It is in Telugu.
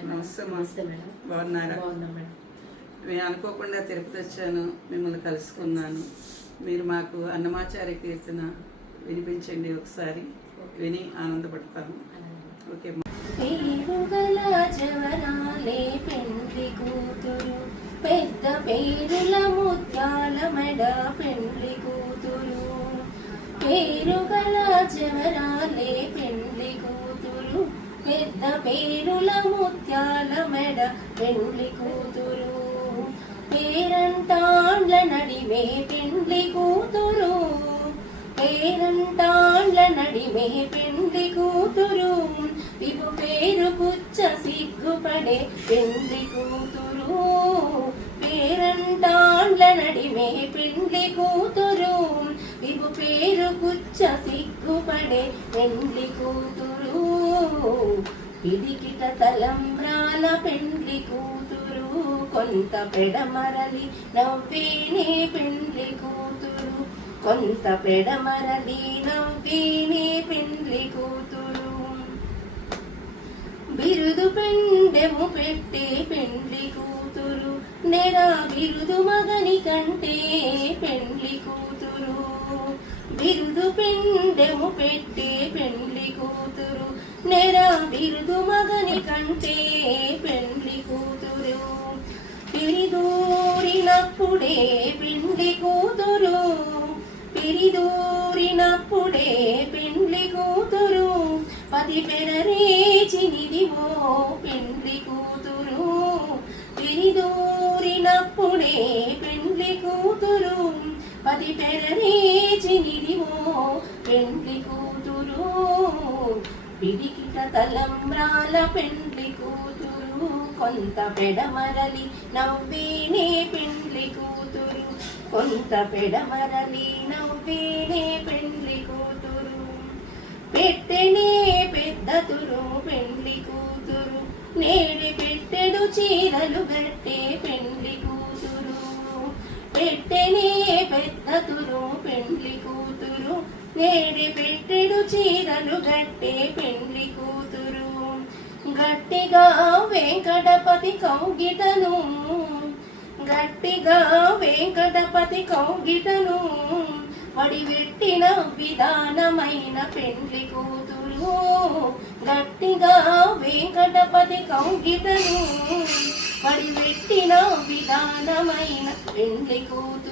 నమస్తే నమస్తే మేడం. బాగున్నారా? బాగున్నాం మేడం. నేను అనుకోకుండా తిరుపతి వచ్చాను. మిమ్మల్ని కలుసుకున్నాను. మీరు మాకు అన్నమాచార్య కీర్తన వినిపించండి ఒకసారి. విని ఆనందపడతాము. ఓకే కూతురు. పెద్ద పేరుల ముత్యాల మెడ పెండ్లి కూతురు. పేరుగల జవరాలే పెండ్లి కూతురు. పెద్ద పేరుల ముత్యాల మెడ పెండ్లి కూతురు. పేరంటాండ్ల నడివే పెండ్లి కూతురు. పేరంటాండ్ల నడిమే పెండ్లి కూతురు. విపు పేరు కుచ్చ సిగ్గుపడే పెండ్లి కూతురు. పేరంటాండ్ల నడిమే పెండ్లి కూతురు. విపు పేరు కుచ్చ సిగ్గుపడే పెండ్లి కూతురు. పిడికిట తలంబ్రాల పెండ్లి కూతురు కొంత పెడమరలి నవ్వేనే పెండ్లి కూతురు. కొంత పెడమరలి నవ్వేనే పెండ్లి కూతురు. బిరుదు పెండెము పెట్టి పెండ్లి కూతురు. నెరా బిరుదు మగని కంటే పెండ్లి కూతురు. బిరుదు పెండెము పెట్టి కూతురు నెరా బిరుదు మగని కంటే పెండ్లి కూతురు. పిరిదూరినప్పుడే పెండ్లి కూతురు. పిరిదూరినప్పుడే పెండ్లి కూతురు. పది పెరరేచినిదివో పెండ్లి కూతురు. పిరిదూరినప్పుడే పెండ్లి కూతురు. పది పెరరేచినిదివో పెండ్లి కూతురు. పిడికిట తలంబ్రాల పెండ్లి కూతురు కొంత పెడమరలి నవ్వేనే పెండ్లి కూతురు. కొంత పెడమరలి నవ్వేనే పెండ్లి కూతురు. పెట్టెనే పెద్దతురు పెండ్లి కూతురు. నేడి పెట్టెడు చీరలు గట్టే పెండ్లి కూతురు. పెట్టెనే పెద్దతురు పెండ్లి కూతురు. నేడి పెట్టెడు చీరలు గట్టే పెండ్లి కూతురు. గట్టిగా వెంకటపతి కౌగిటను గట్టిగా వెంకటపతి కౌగిటను వడివెట్టిన విధానమైన పెండ్లి కూతురు. గట్టిగా వెంకటపతి కౌగిటను వడివెట్టిన విధానమైన పెండ్లి కూతురు.